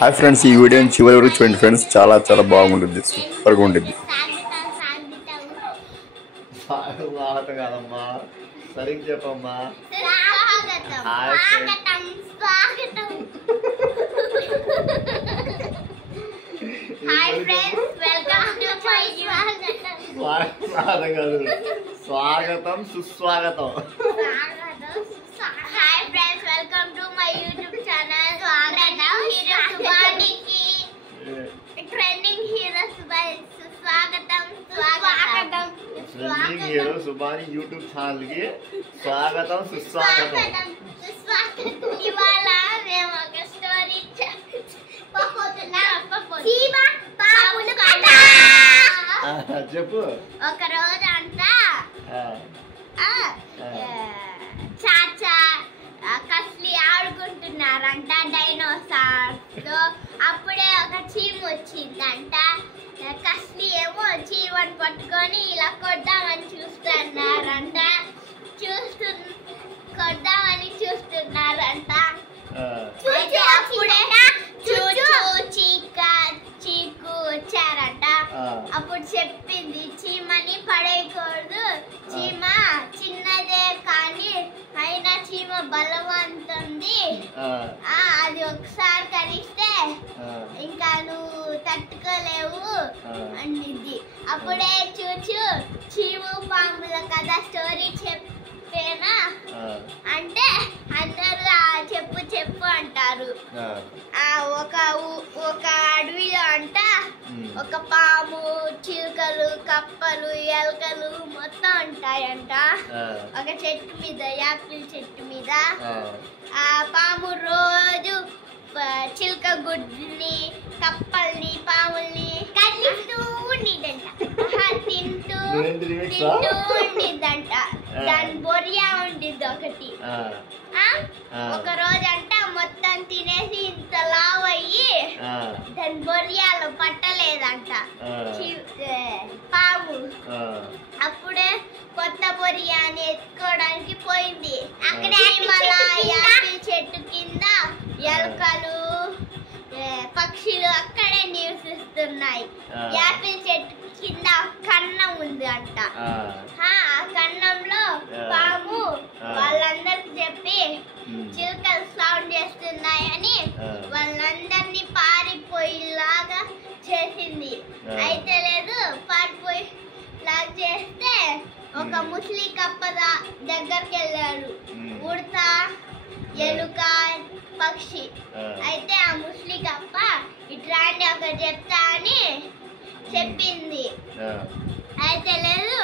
Hi friends, ఈ వీడియోని చివరి వరకు చూడండి ఫ్రెండ్స్. చాలా చాలా బాగుంటుంది, సూపర్గా ఉంటుంది. కాదమ్మా, సరిగ్గా చెప్పమ్మా. స్వాగతం సుస్వాగతం. Hi friends, welcome to my YouTube channel. Trending hero స్వాగతం స్వాగతం. Trending hero Subani YouTube channel కి స్వాగతం సుస్వాగతం. ఇవాళ మేము ఒక స్టోరీ చెప్పు. ఒక రోజు అంతా చాచా కస్లీ ఆడుకుంటున్నారంట డైనోసార్స్. అప్పుడే ఒక చీమ వచ్చిందంట. కస్లీ ఏమో చీమని పట్టుకొని ఇలా కొద్దామని చూస్తున్నారంట. కొద్దామని చూస్తున్నారంట. అప్పుడే చీకు వచ్చారంట. అప్పుడు చెప్పింది, చీమని పడేయకూడదు, చీమ చిన్నదే కానీ అయినా చీమ బలవంతుంది, అది ఒకసారి కరిస్తే ఇంకా నువ్వు తట్టుకోలేవు అనిద్ది. అప్పుడే చూచు చీమ పాముల కథ స్టోరీ చెప్పేనా అంటే అందరూ చెప్పు చెప్పు అంటారు. ఒక అడవిలో అంట ఒక పాము, చిలుకలు, కప్పలు, ఎలకలు మొత్తం ఉంటాయంట. ఒక చెట్టు మీద, యాపిల్ చెట్టు మీద ఆ పాము రోజు చిలుక గుడ్ని, కప్పల్ని, పాముల్ని కదిలిస్తూ ఉండిద్దంట. తింటూ ఉండిద్దంట. దాని బొరియా ఉండిద్ది ఒకటి. ఒక రోజు అంట మొత్తం తినేసి ఇంత లావు అయ్యి దాని బొరియాలో పట్టలేదంట పాము. అప్పుడే కొత్త బొరియాని ఎత్తుకోవడానికి పోయింది. అక్కడే యాపిల్ చెట్టు కింద ఎలకలు, పక్షులు అక్కడే నివసిస్తున్నాయి. యాపిల్ చెట్టు కింద కన్నం ఉంది అంట. ఆ కన్నంలో పాము వాళ్ళందరికి చెప్పి చిలుకలు సౌండ్ చేస్తున్నాయని వాళ్ళందరినీ పారిపోయేలాగా చేసింది. అయితే లేదు, పారిపోయేలాగా చేస్తే ఒక ముస్లి కప్ప దగ్గరికి వెళ్ళాడు. ఉడత, ఎలుక, పక్షి. అయితే ఆ ముస్లి కప్ప ఇట్లాంటి అక్కడ చెప్తా అని చెప్పింది. అయితే లేదు,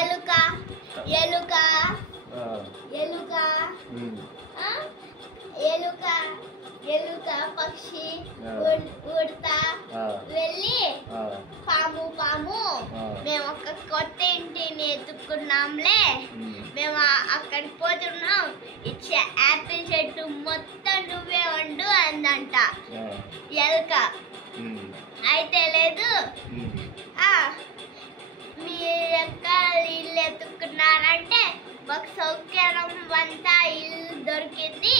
ఎలుక ఎలుక ఎలుక ఎలుక ఎలుక పక్షి, ఉడత వెళ్ళి పాము పాము మేము ఒక కొత్త ఇంటిని ఎత్తుకున్నాంలే, మేము అక్కడికి పోతున్నాం, ఇచ్చే యాపిల్ చెట్టు మొత్తం నువ్వే వండు అందంట ఎలుక. అయితే లేదు, మీరు ఎక్కడ ఇల్లు ఎత్తుకున్నారంటే మాకు సౌకర్యవంతా ఇల్లు దొరికింది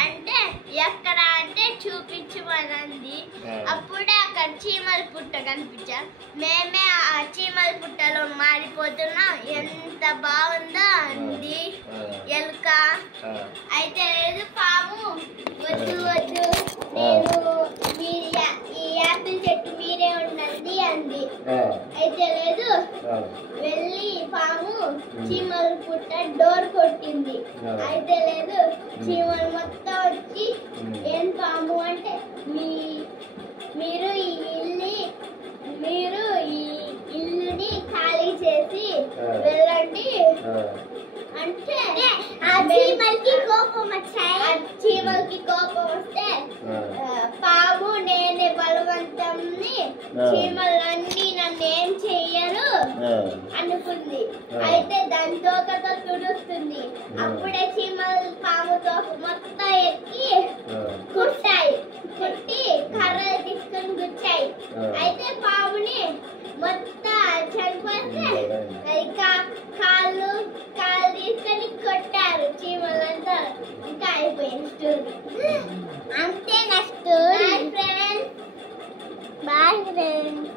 అంటే ఎక్కడ అంటే చూపించమనంది. అప్పుడే అక్కడ చీమల పుట్ట కనిపించారు. మేమే ఆ చీమల పుట్టలో మారిపోతున్నాం, ఎంత బాగుందో అంది ఎలుక. అయితే లేదు, పాము వద్దు వద్దు, నేను ఈ యాపిల్ చెట్టు మీరే ఉండండి అంది. అయితే లేదు, వెళ్ళి పాము చీమల పుట్ట డోర్ కొట్టింది. అయితే లేదు, చీమలు మొత్తం వచ్చి ఏం పాము అంటే మీరు ఈ ఇల్లుని ఖాళీ చేసి వెళ్ళండి అంటే ఆ చీమలకి కోపం వచ్చాయి. చీమలకి కోపం వస్తే పాము నేనే బలవంతాన్ని, చీమలన్నీ నన్ను ఏం చెయ్యరు అనుకుంది. అయితే దాని తోకతో తుడుస్తుంది. అప్పుడే చీమలు పాము తోక మొత్తం ఎక్కి కుట్టాయి. కుట్టి కర్రలు తీసుకొని గుచ్చాయి. అయితే పాముని మొత్తం చనిపోతే కాళ్ళు తీసుకొని కొట్టారు చీమలంతా. ఇంకా అయిపోయింది స్టోరీ. అంతే. ఫ్రెండ్స్.